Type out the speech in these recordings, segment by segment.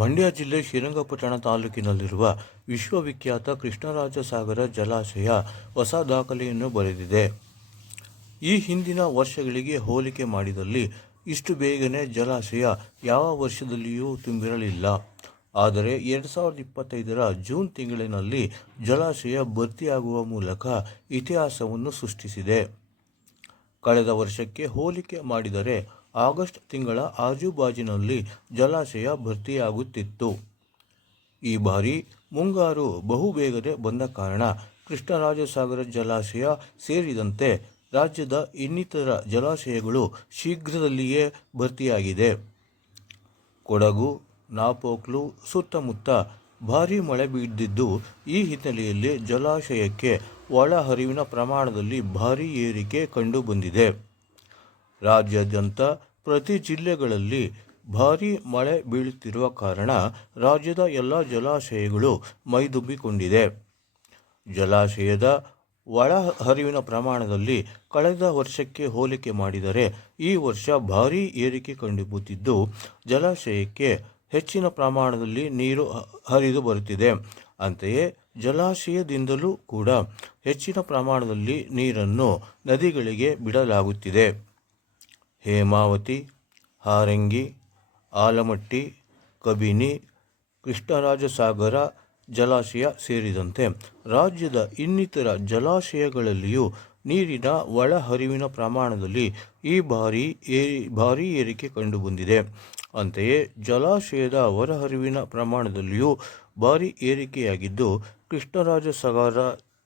ಮಂಡ್ಯ ಜಿಲ್ಲೆ ಶ್ರೀರಂಗಪಟ್ಟಣ ತಾಲೂಕಿನಲ್ಲಿರುವ ವಿಶ್ವವಿಖ್ಯಾತ ಕೃಷ್ಣರಾಜಸಾಗರ ಜಲಾಶಯ ಹೊಸ ದಾಖಲೆಯನ್ನು ಬರೆದಿದೆ. ಈ ಹಿಂದಿನ ವರ್ಷಗಳಿಗೆ ಹೋಲಿಕೆ ಮಾಡಿದಲ್ಲಿ ಇಷ್ಟು ಬೇಗನೆ ಜಲಾಶಯ ಯಾವ ವರ್ಷದಲ್ಲಿಯೂ ತುಂಬಿರಲಿಲ್ಲ. ಆದರೆ 2025ರ ಜೂನ್ ತಿಂಗಳಿನಲ್ಲಿ ಜಲಾಶಯ ಭರ್ತಿಯಾಗುವ ಮೂಲಕ ಇತಿಹಾಸವನ್ನು ಸೃಷ್ಟಿಸಿದೆ. ಕಳೆದ ವರ್ಷಕ್ಕೆ ಹೋಲಿಕೆ ಮಾಡಿದರೆ ಆಗಸ್ಟ್ ತಿಂಗಳ ಆಜುಬಾಜಿನಲ್ಲಿ ಜಲಾಶಯ ಭರ್ತಿಯಾಗುತ್ತಿತ್ತು. ಈ ಬಾರಿ ಮುಂಗಾರು ಬಹುಬೇಗನೆ ಬಂದ ಕಾರಣ ಕೃಷ್ಣರಾಜಸಾಗರ ಜಲಾಶಯ ಸೇರಿದಂತೆ ರಾಜ್ಯದ ಇನ್ನಿತರ ಜಲಾಶಯಗಳು ಶೀಘ್ರದಲ್ಲಿಯೇ ಭರ್ತಿಯಾಗಿದೆ. ಕೊಡಗು, ನಾಪೋಕ್ಲು ಸುತ್ತಮುತ್ತ ಭಾರೀ ಮಳೆ ಬಿದ್ದಿದ್ದು, ಈ ಹಿನ್ನೆಲೆಯಲ್ಲಿ ಜಲಾಶಯಕ್ಕೆ ಒಳಹರಿವಿನ ಪ್ರಮಾಣದಲ್ಲಿ ಭಾರೀ ಏರಿಕೆ ಕಂಡುಬಂದಿದೆ. ರಾಜ್ಯಾದ್ಯಂತ ಪ್ರತಿ ಜಿಲ್ಲೆಗಳಲ್ಲಿ ಭಾರೀ ಮಳೆ ಬೀಳುತ್ತಿರುವ ಕಾರಣ ರಾಜ್ಯದ ಎಲ್ಲ ಜಲಾಶಯಗಳು ಮೈದುಂಬಿಕೊಂಡಿದೆ. ಜಲಾಶಯದ ಒಳಹರಿವಿನ ಪ್ರಮಾಣದಲ್ಲಿ ಕಳೆದ ವರ್ಷಕ್ಕೆ ಹೋಲಿಕೆ ಮಾಡಿದರೆ ಈ ವರ್ಷ ಭಾರೀ ಏರಿಕೆ ಕಂಡುಬಂದಿದ್ದು, ಜಲಾಶಯಕ್ಕೆ ಹೆಚ್ಚಿನ ಪ್ರಮಾಣದಲ್ಲಿ ನೀರು ಹರಿದು ಬರುತ್ತಿದೆ. ಅಂತೆಯೇ ಜಲಾಶಯದಿಂದಲೂ ಕೂಡ ಹೆಚ್ಚಿನ ಪ್ರಮಾಣದಲ್ಲಿ ನೀರನ್ನು ನದಿಗಳಿಗೆ ಬಿಡಲಾಗುತ್ತಿದೆ. ಹೇಮಾವತಿ, ಹಾರಂಗಿ, ಆಲಮಟ್ಟಿ, ಕಬಿನಿ, ಕೃಷ್ಣರಾಜಸಾಗರ ಜಲಾಶಯ ಸೇರಿದಂತೆ ರಾಜ್ಯದ ಇನ್ನಿತರ ಜಲಾಶಯಗಳಲ್ಲಿಯೂ ನೀರಿನ ಒಳಹರಿವಿನ ಪ್ರಮಾಣದಲ್ಲಿ ಈ ಭಾರೀ ಏರಿಕೆ ಕಂಡುಬಂದಿದೆ. ಅಂತೆಯೇ ಜಲಾಶಯದ ಹೊರಹರಿವಿನ ಪ್ರಮಾಣದಲ್ಲಿಯೂ ಭಾರೀ ಏರಿಕೆಯಾಗಿದ್ದು, ಕೃಷ್ಣರಾಜಸಾಗರ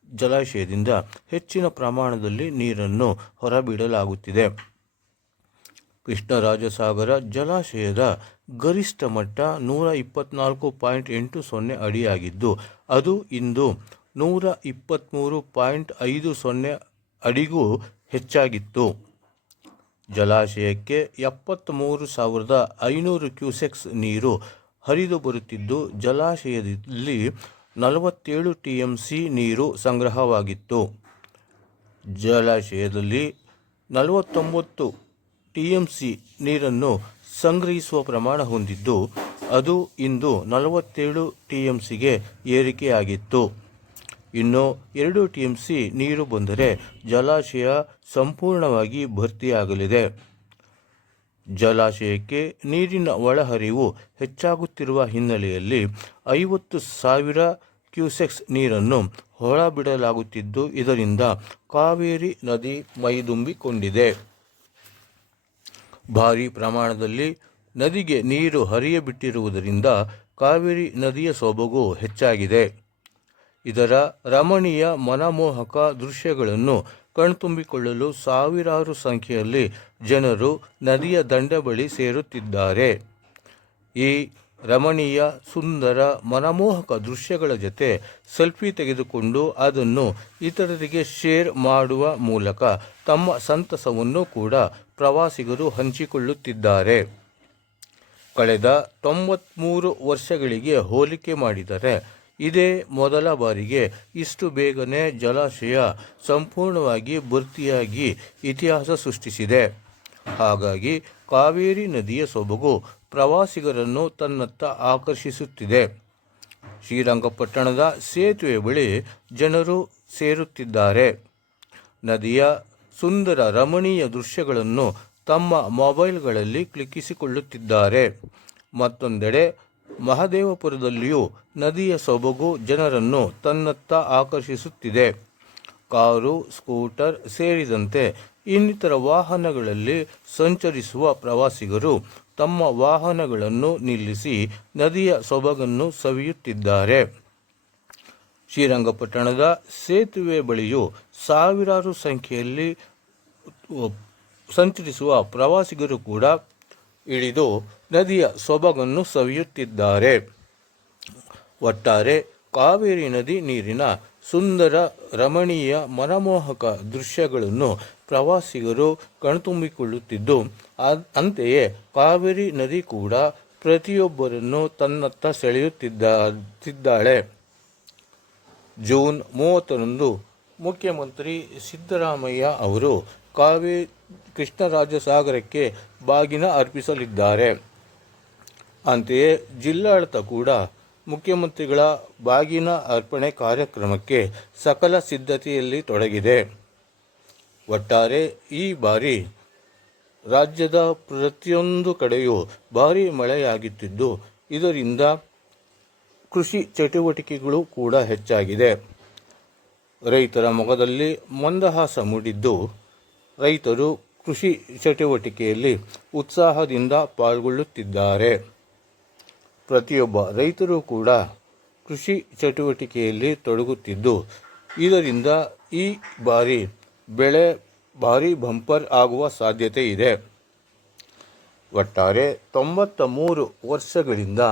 ಜಲಾಶಯದಿಂದ ಹೆಚ್ಚಿನ ಪ್ರಮಾಣದಲ್ಲಿ ನೀರನ್ನು ಹೊರಬಿಡಲಾಗುತ್ತಿದೆ. ಕೃಷ್ಣರಾಜಸಾಗರ ಜಲಾಶಯದ ಗರಿಷ್ಠ ಮಟ್ಟ 124.80 ಅಡಿಯಾಗಿದ್ದು, ಅದು ಇಂದು 123.50 ಅಡಿಗೂ ಹೆಚ್ಚಾಗಿತ್ತು. ಜಲಾಶಯಕ್ಕೆ 73,500 ಕ್ಯೂಸೆಕ್ಸ್ ನೀರು ಹರಿದು ಬರುತ್ತಿದ್ದು, ಜಲಾಶಯದಲ್ಲಿ 47 ಟಿಎಂಸಿ ನೀರು ಸಂಗ್ರಹವಾಗಿತ್ತು. ಜಲಾಶಯದಲ್ಲಿ 49 ಟಿಎಂಸಿ ನೀರನ್ನು ಸಂಗ್ರಹಿಸುವ ಪ್ರಮಾಣ ಹೊಂದಿದ್ದು, ಅದು ಇಂದು 47 ಟಿಎಂಸಿಗೆ ಏರಿಕೆಯಾಗಿತ್ತು. ಇನ್ನು 2 ಟಿಎಂಸಿ ನೀರು ಬಂದರೆ ಜಲಾಶಯ ಸಂಪೂರ್ಣವಾಗಿ ಭರ್ತಿಯಾಗಲಿದೆ. ಜಲಾಶಯಕ್ಕೆ ನೀರಿನ ಒಳಹರಿವು ಹೆಚ್ಚಾಗುತ್ತಿರುವ ಹಿನ್ನೆಲೆಯಲ್ಲಿ 50,000 ಕ್ಯೂಸೆಕ್ಸ್ ನೀರನ್ನು ಹೊರಬಿಡಲಾಗುತ್ತಿದ್ದು, ಇದರಿಂದ ಕಾವೇರಿ ನದಿ ಮೈದುಂಬಿಕೊಂಡಿದೆ. ಭಾರೀ ಪ್ರಮಾಣದಲ್ಲಿ ನದಿಗೆ ನೀರು ಹರಿಯಬಿಟ್ಟಿರುವುದರಿಂದ ಕಾವೇರಿ ನದಿಯ ಸೊಬಗು ಹೆಚ್ಚಾಗಿದೆ. ಇದರ ರಮಣೀಯ ಮನಮೋಹಕ ದೃಶ್ಯಗಳನ್ನು ಕಣ್ತುಂಬಿಕೊಳ್ಳಲು ಸಾವಿರಾರು ಸಂಖ್ಯೆಯಲ್ಲಿ ಜನರು ನದಿಯ ದಂಡೆ ಬಳಿ ಸೇರುತ್ತಿದ್ದಾರೆ. ಈ ರಮಣೀಯ, ಸುಂದರ, ಮನಮೋಹಕ ದೃಶ್ಯಗಳ ಜೊತೆ ಸೆಲ್ಫಿ ತೆಗೆದುಕೊಂಡು ಅದನ್ನು ಇತರರಿಗೆ ಶೇರ್ ಮಾಡುವ ಮೂಲಕ ತಮ್ಮ ಸಂತಸವನ್ನು ಕೂಡ ಪ್ರವಾಸಿಗರು ಹಂಚಿಕೊಳ್ಳುತ್ತಿದ್ದಾರೆ. ಕಳೆದ 93 ವರ್ಷಗಳಿಗೆ ಹೋಲಿಕೆ ಮಾಡಿದರೆ ಇದೇ ಮೊದಲ ಬಾರಿಗೆ ಇಷ್ಟು ಬೇಗನೆ ಜಲಾಶಯ ಸಂಪೂರ್ಣವಾಗಿ ಭರ್ತಿಯಾಗಿ ಇತಿಹಾಸ ಸೃಷ್ಟಿಸಿದೆ. ಹಾಗಾಗಿ ಕಾವೇರಿ ನದಿಯ ಸೊಬಗು ಪ್ರವಾಸಿಗರನ್ನು ತನ್ನತ್ತ ಆಕರ್ಷಿಸುತ್ತಿದೆ. ಶ್ರೀರಂಗಪಟ್ಟಣದ ಸೇತುವೆ ಬಳಿ ಜನರು ಸೇರುತ್ತಿದ್ದಾರೆ. ನದಿಯ ಸುಂದರ ರಮಣೀಯ ದೃಶ್ಯಗಳನ್ನು ತಮ್ಮ ಮೊಬೈಲ್ಗಳಲ್ಲಿ ಕ್ಲಿಕ್ಕಿಸಿಕೊಳ್ಳುತ್ತಿದ್ದಾರೆ. ಮತ್ತೊಂದೆಡೆ ಮಹದೇವಪುರದಲ್ಲಿಯೂ ನದಿಯ ಸೊಬಗು ಜನರನ್ನು ತನ್ನತ್ತ ಆಕರ್ಷಿಸುತ್ತಿದೆ. ಕಾರು, ಸ್ಕೂಟರ್ ಸೇರಿದಂತೆ ಇನ್ನಿತರ ವಾಹನಗಳಲ್ಲಿ ಸಂಚರಿಸುವ ಪ್ರವಾಸಿಗರು ತಮ್ಮ ವಾಹನಗಳನ್ನು ನಿಲ್ಲಿಸಿ ನದಿಯ ಸೊಬಗನ್ನು ಸವಿಯುತ್ತಿದ್ದಾರೆ. ಶ್ರೀರಂಗಪಟ್ಟಣದ ಸೇತುವೆ ಬಳಿಯೂ ಸಾವಿರಾರು ಸಂಖ್ಯೆಯಲ್ಲಿ ಸಂಚರಿಸುವ ಪ್ರವಾಸಿಗರು ಕೂಡ ಇಳಿದು ನದಿಯ ಸೊಬಗನ್ನು ಸವಿಯುತ್ತಿದ್ದಾರೆ. ಒಟ್ಟಾರೆ ಕಾವೇರಿ ನದಿ ನೀರಿನ ಸುಂದರ, ರಮಣೀಯ, ಮನಮೋಹಕ ದೃಶ್ಯಗಳನ್ನು ಪ್ರವಾಸಿಗರು ಕಣ್ತುಂಬಿಕೊಳ್ಳುತ್ತಿದ್ದು, ಅಂತೆಯೇ ಕಾವೇರಿ ನದಿ ಕೂಡ ಪ್ರತಿಯೊಬ್ಬರನ್ನು ತನ್ನತ್ತ ಸೆಳೆಯುತ್ತಿದ್ದಾಳೆ. ಜೂನ್ 30ರಂದು ಮುಖ್ಯಮಂತ್ರಿ ಸಿದ್ದರಾಮಯ್ಯ ಅವರು ಕೃಷ್ಣರಾಜಸಾಗರಕ್ಕೆ ಬಾಗಿನ ಅರ್ಪಿಸಲಿದ್ದಾರೆ. ಅಂತೆಯೇ ಜಿಲ್ಲಾಡಳಿತ ಕೂಡ ಮುಖ್ಯಮಂತ್ರಿಗಳ ಬಾಗಿನ ಅರ್ಪಣೆ ಕಾರ್ಯಕ್ರಮಕ್ಕೆ ಸಕಲ ಸಿದ್ಧತೆಯಲ್ಲಿ ತೊಡಗಿದೆ. ಒಟ್ಟಾರೆ ಈ ಬಾರಿ ರಾಜ್ಯದ ಪ್ರತಿಯೊಂದು ಕಡೆಯೂ ಭಾರೀ ಮಳೆಯಾಗುತ್ತಿದ್ದು, ಇದರಿಂದ ಕೃಷಿ ಚಟುವಟಿಕೆಗಳು ಕೂಡ ಹೆಚ್ಚಾಗಿದೆ. ರೈತರ ಮೊಗದಲ್ಲಿ ಮಂದಹಾಸ ಮೂಡಿದ್ದು, ರೈತರು ಕೃಷಿ ಚಟುವಟಿಕೆಯಲ್ಲಿ ಉತ್ಸಾಹದಿಂದ ಪಾಲ್ಗೊಳ್ಳುತ್ತಿದ್ದಾರೆ. ಪ್ರತಿಯೊಬ್ಬ ರೈತರು ಕೂಡ ಕೃಷಿ ಚಟುವಟಿಕೆಯಲ್ಲಿ ತೊಡಗುತ್ತಿದ್ದು, ಇದರಿಂದ ಈ ಬಾರಿ ಬೆಳೆ ಭಾರೀ ಬಂಪರ್ ಆಗುವ ಸಾಧ್ಯತೆ ಇದೆ. ಒಟ್ಟಾರೆ 93 ವರ್ಷಗಳಿಂದ